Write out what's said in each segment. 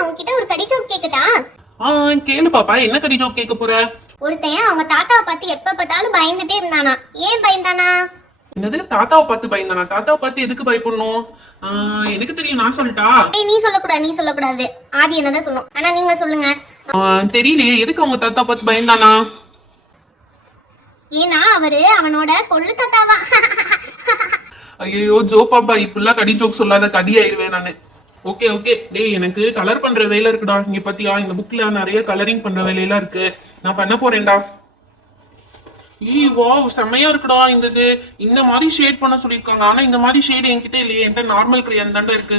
நான் உன்கிட்ட ஒரு கடி ஜோக் கேக்கட்டா? கேளு பாப்பா, என்ன கடி ஜோக் கேட்க போற? ஒருத்தன் அவங்க தாத்தாவை பார்த்து எப்ப பார்த்தாலும் பயந்துட்டே இருந்தானா. ஏன் பயந்தானா? என்னது, தாத்தாவை பார்த்து பயந்தானா? தாத்தாவை பார்த்து எதுக்கு பயப்படணும்? எனக்கு தெரியும், நான் சொல்லட்டா? நீ சொல்லக்கூடாது, நீ சொல்லக்கூடாது. ஆதி என்னதான் சொல்லும், ஆனா நீங்க சொல்லுங்க. தெரியலையே, எதுக்கு அவங்க தாத்தா பார்த்து பயந்தானா? ஏன்னா அவரு அவனோட கொள்ளு தாத்தாவா. ஐயோ ஜோ பாப்பா, இப்பெல்லாம் கடி ஜோக் சொல்லாத, கடி ஆயிருவேன் நானு. ஓகே ஓகே, டேய் எனக்கு கலர் பண்ற வேலை இருக்குடா. இங்க பாத்தியா, இந்த புக்ல நிறைய கலரிங் பண்ற வேலையெல்லாம் இருக்கு, நான் பண்ண போறேன்டா. வாவ், செம்மையா இருக்குடா. இந்த மாதிரி ஷேட் பண்ண சொல்லிருக்காங்க. ஆனா இந்த மாதிரி ஷேட் என்கிட்ட இல்லையே, என்கிட்ட நார்மல் கிரேயான் தான்டா இருக்கு.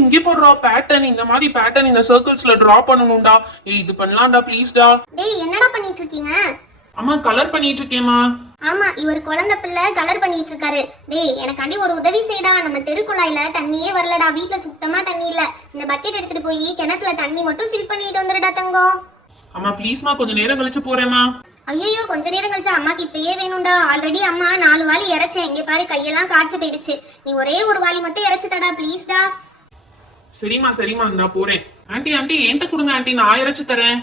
இங்கே போடுறா பேட்டர்ன், இந்த மாதிரி பேட்டர்ன் இந்த சர்க்கிள்ஸ்ல டிரா பண்ணணும்டா. இது பண்ணலாம்டா ப்ளீஸ்டா. டேய் என்னடா பண்ணிட்டு இருக்கீங்க? அம்மா கலர் பண்ணிட்டு இருக்கேம்மா. ஆமா, இவர் குழந்தை பிள்ளை கலர் பண்ணிட்டு இருக்காரு. டேய் எனக்காண்டி ஒரு உதவி செய்டா. நம்ம தெருக்குழாயில தண்ணியே வரலடா, வீட்டுல சுத்தமா தண்ணி இல்ல. இந்த பக்கெட் எடுத்துட்டு போய் கிணத்துல தண்ணி மட்டும் ஃபில் பண்ணிட்டு வந்துடுடா தங்கம். அம்மா ப்ளீஸ்மா, கொஞ்சம் நேரம் கழிச்சு போறேம்மா. ஐயோ கொஞ்ச நேரம் கழிச்சா அம்மாக்கு இப்பயே வேணும்டா. ஆல்ரெடி அம்மா 4 வாளி இறைச்சேன். இங்க பாரு கையெல்லாம் காய்ச்சி போயிடுச்சு. நீ ஒரே ஒரு வாளி மட்டும் இறைச்சு தடா ப்ளீஸ்டா. சரிம்மா சரிம்மா, நான் போறேன். ஆண்டி ஆண்டி என்கிட்ட கொடுங்க ஆண்டி, நான் இறைச்சு தரேன்.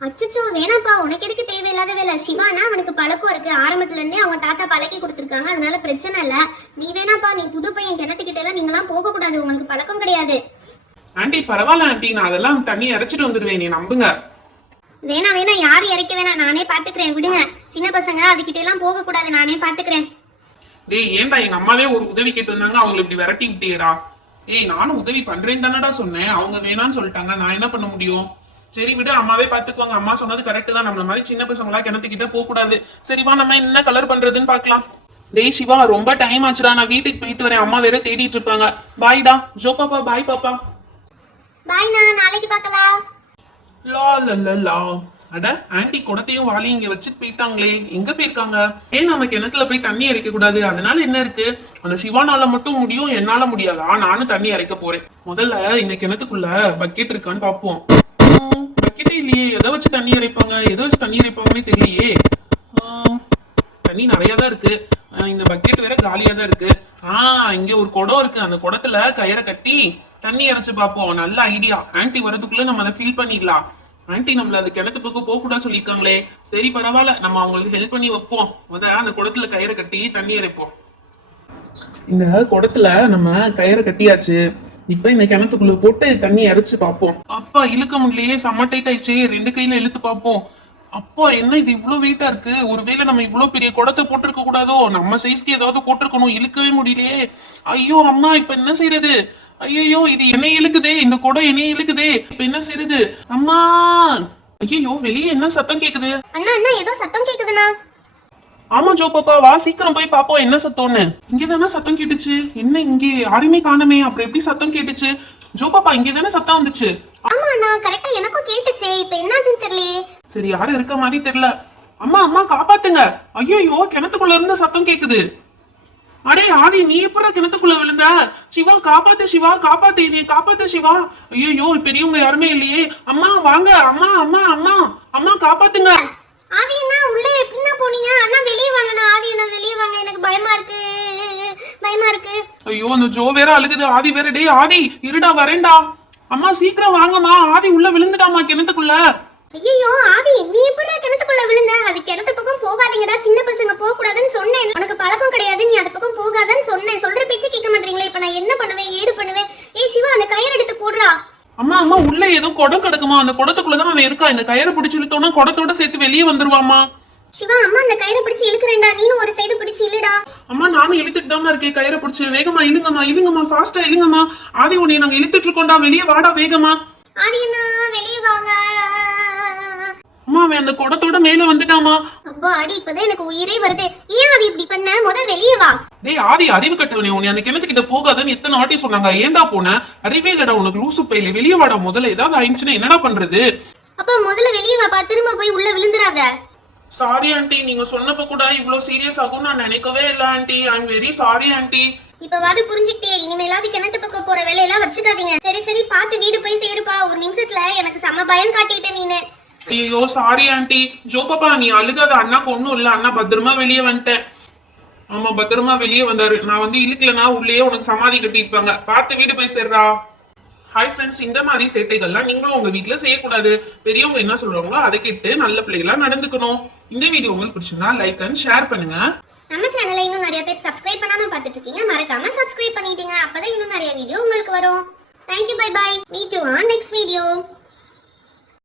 அச்சுச்சோ வேணாப்பா, உனக்கு எதுக்கு தேவையில்லாத வேலை? சிவானா அவனுக்கு பழக்கம் இருக்கு, ஆரம்பத்துல இருந்தே அவங்க தாத்தா பழக்கி கொடுத்துருக்காங்க, அதனால பிரச்சனை இல்ல. நீ வேணாப்பா, நீ புது பையன், கிணத்துக்கிட்ட எல்லாம் நீங்களாம் போக கூடாது, உங்களுக்கு பழக்கம் கிடையாது. ஆண்டி பரவாயில்ல ஆண்டி, நான் அதெல்லாம் தண்ணி இறைச்சிட்டு வந்துடுவேன், நீ நம்புங்க. வேணா வேணா, யாரும் இறைக்க வேணாம், நானே பாத்துக்கிறேன், விடுங்க. சின்ன பசங்க அதுகிட்ட எல்லாம் போக கூடாது, நானே பாத்துக்கிறேன். டேய் ஏன்டா, எங்க அம்மாவே ஒரு உதவி கேட்டு வந்தாங்க, அவங்களை இப்படி விரட்டி விட்டியடா. நானும் உதவி பண்றேன்னு தானடா சொன்னேன், அவங்க வேணான்னு சொல்லிட்டாங்க, நான் என்ன பண்ண முடியும்? சரி விடு, அம்மாவே பாத்துக்குவாங்க. அம்மா சொன்னது கரெக்ட் தான், நம்மள மாதிரி சின்ன பசங்களா கிணத்துக்கிட்ட போக கூடாது. சரிவா, நம்ம என்ன கலர் பண்றதுன்னு பாக்கலாம். டேய் சிவா, ரொம்ப டைம் ஆச்சுடா, நான் வீட்டுக்கு போயிட்டு வரேன், அம்மா வேற தேடிட்டு இருப்பாங்க. பாய்டா ஜோ பாப்பா. பாய் பாப்பா. பாய், நான் நாளைக்கு பார்க்கலாம். லா லா லா. அட ஆன்டி குடத்தையும் வாளியும் இங்க வச்சுட்டு போயிட்டாங்களே, எங்க போயிருக்காங்க? ஏன் நம்ம கிணத்துல போய் தண்ணி இறைக்க கூடாது? அதனால என்ன இருக்கு? அந்த சிவானால மட்டும் முடியும், என்னால முடியாதா? நானும் தண்ணி இறைக்க போறேன். முதல்ல இந்த கிணத்துக்குள்ள பக்கெட் இருக்கான்னு பாப்போம். பக்கெட்டே இல்லையே, எதை வச்சு தண்ணி இறைப்பாங்க? எதை வச்சு தண்ணி இறைப்பாங்கன்னே தெரியலையே. தண்ணி நிறைய தான் இருக்கு, இந்த பக்கெட் வேற காலியா தான் இருக்கு. இங்க ஒரு குடம் இருக்கு, அந்த குடத்துல கயிறை கட்டி தண்ணி இறைச்சு பார்ப்போம். நல்ல ஐடியா. ஆன்டி வரதுக்குள்ள நம்ம அதை ஃபில் பண்ணிடலாம். ஆன்டி நம்மள அது கிணத்து பக்கம் போக கூடாது சொல்லியிருக்காங்களே, சரி பரவாயில்ல, நம்ம அவங்களுக்கு ஹெல்ப் பண்ணி வைப்போம். அந்த குடத்துல கயிறை கட்டி தண்ணி இறைப்போம். இந்த குடத்துல நம்ம கயிறை கட்டியாச்சு, இப்ப இந்த கிணத்துக்குள்ள போட்டு தண்ணி இறைச்சு பார்ப்போம். அப்பா இழுக்க முடியலையே, செம்ம டைட் ஆயிடுச்சு. 2 கையில இழுத்து பார்ப்போம். அப்பா என்ன இது இவ்வளவு வெயிட்டா இருக்கு? ஒருவேளை நம்ம இவ்வளவு பெரிய குடத்தை போட்டிருக்க கூடாதோ? நம்ம சைஸ்க்கு ஏதாவது போட்டிருக்கணும், இழுக்கவே முடியலையே. ஐயோ அம்மா, இப்ப என்ன செய்யறது? ஐயோ இது என்ன இழுக்குதே, இந்த குடம் என்ன இழுக்குதே, இப்ப என்ன செய்யறது அம்மா? ஐயோ வெளியே என்ன சத்தம் கேக்குது? அண்ணா அண்ணா, ஏதோ சத்தம் கேக்குதுண்ணா. ஆமா ஜோ பாப்பா, வா சீக்கிரம் போய் பாப்போம் என்ன சத்தம்னு. இங்கதானே சத்தம் கேட்டுச்சு, என்ன இங்கே யாருமே காணுமே, அப்புறம் எப்படி சத்தம் கேட்டுச்சு? ஜோ பாப்பா, இங்கதானே சத்தம் வந்துச்சு. ஆமா அண்ணா, கரெக்டா எனக்கும் கேட்டுச்சு, இப்ப என்னாச்சுன்னு தெரியலையே. சரி, யாரும் இருக்க மாதிரி தெரியல. அம்மா அம்மா காப்பாத்துங்க. ஐயோ கிணத்துக்குள்ள இருந்து சத்தம் கேக்குது. அடே ஆதி, நீ எப்பற கிணத்துக்குள்ள விழுந்த? சிவா காப்பாத்து, சிவா காப்பாத்து, நீ காப்பாத்து சிவா. ஐயோ பெரியவங்க யாருமே இல்லையே. அம்மா வாங்க, அம்மா அம்மா அம்மா அம்மா காப்பாத்துங்க. ஆதி அண்ணா உள்ளே எப்படின்னா போனீங்க? அண்ணா வெளியே வாங்கண்ணா. ஆதி அண்ணா வெளியே வாங்க, எனக்கு பயமா இருக்கு, பயமா இருக்கு. ஐயோ அந்த ஜோ வேற அழுகுது, ஆதி வேற. டேய் ஆதி இருடா, வரேன்டா. அம்மா சீக்கிரம் வாங்கம்மா, ஆதி உள்ள விழுந்துட்டாமா கிணத்துக்குள்ள. ஐயோ ஆதி, நீ எப்படி கிணத்துக்குள்ள விழுந்த? அது கிணத்து பக்கம் போகாதீங்கடா, சின்ன பசங்க போக கூடாதுன்னு சொன்னேன். உனக்கு பழக்கம் கிடையாது, நீ அந்த பக்கம் போகாதன்னு சொன்னேன். சொல்ற பேச்சு கேட்க மாட்டீங்களா? இப்ப நான் என்ன பண்ணுவேன், ஏது பண்ணுவேன்? சிவா, அந்த கயிறு எடுத்து போடுறா. அம்மா அம்மா, உள்ள ஏதோ குடம் கிடக்குமா, அந்த குடத்துக்குள்ளதான் அவன் இருக்கா. இந்த கயிறை பிடிச்சு இழுத்தோம்னா குடத்தோட சேர்த்து வெளியே வந்துருவாமா. சிவா, அம்மா அந்த கயிறை பிடிச்சு இழுக்கிறேன்டா, நீனும் ஒரு சைடு பிடிச்சு இழுடா. அம்மா நானும் இழுத்துட்டு தான் இருக்கேன், கயிறை பிடிச்சு. வேகமா இழுங்கம்மா, இழுங்கம்மா, ஃபாஸ்டா இழுங்கம்மா. ஆதி உன்னை நாங்க இழுத்துட்டு இருக்கோம்டா, வெளியே வாடா வேகமா. ஆதி அண்ணா வெளியே வாங்க. அம்மா அவன் அந்த குடத்தோட மேல வந்துட்டாமா. அப்பா அடி, இப்பதான் எனக்கு உயிரே வருது. ஏன் ஆதி இப்படி பண்ண? முதல்ல வெளியே வா. டேய் ஆதி, அறிவு கட்டவனே, உன்னை அந்த கிணத்துக்கிட்ட போகாதன்னு எத்தனை வாட்டி சொன்னாங்க, ஏன்டா போன? அறிவே இல்லடா உனக்கு, லூசு பையில. வெளியே வாடா முதல்ல, ஏதாவது ஆயிடுச்சுன்னா என்னடா பண்றது? அப்பா முதல்ல வெளியே வாப்பா, திரும்ப போய் உள்ள விழுந்துராத. சாரி ஆண்டி, நீங்க சொன்னப்ப கூட இவ்வளவு சீரியஸ் ஆகும் நான் நினைக்கவே இல்ல aunty. I am very sorry aunty. இப்பவாது புரிஞ்சுக்கிட்டே, இனிமேலாவது கிணத்து பக்கம் போற வேலையெல்லாம் வச்சுக்காதீங்க. சரி சரி, பார்த்து வீடு போய் சேருப்பா. ஒரு நிமிஷத்துல எனக்கு செம்ம பயம் காட்டிட்ட நீனு. ஐயோ சாரி ஆண்டி. ஜோ பாப்பா நீ அழுகாத, அண்ணாக்கு ஒண்ணும் இல்ல, அண்ணா பத்திரமா வெளியே வந்துட்டேன். ஆமா பத்திரமா வெளியே வந்தாரு. நான் இழுக்கலனா உள்ளேயே உனக்கு சமாதி கட்டிருப்பாங்க. பார்த்து வீடு போய் சேர்றா. ஹாய் ஃப்ரெண்ட்ஸ், இந்த மாதிரி சேட்டைகள்லாம் நீங்களும் உங்க வீட்ல செய்யக்கூடாது. பெரியவங்க என்ன சொல்றாங்களோ அதை கேட்டு நல்ல பிள்ளைகளா நடந்துக்கணும். இந்த வீடியோ உங்களுக்கு பிடிச்சிருந்தா லைக் அண்ட் ஷேர் பண்ணுங்க. நம்ம சேனலை இன்னும் நிறைய பேர் சப்ஸ்கிரைப் பண்ணாம பார்த்துட்டு இருக்கீங்க. மறக்காம சப்ஸ்கிரைப் பண்ணிடுங்க. அப்பதான் இன்னும் நிறைய வீடியோ உங்களுக்கு வரும். Thank you, bye bye. Meet you on next video.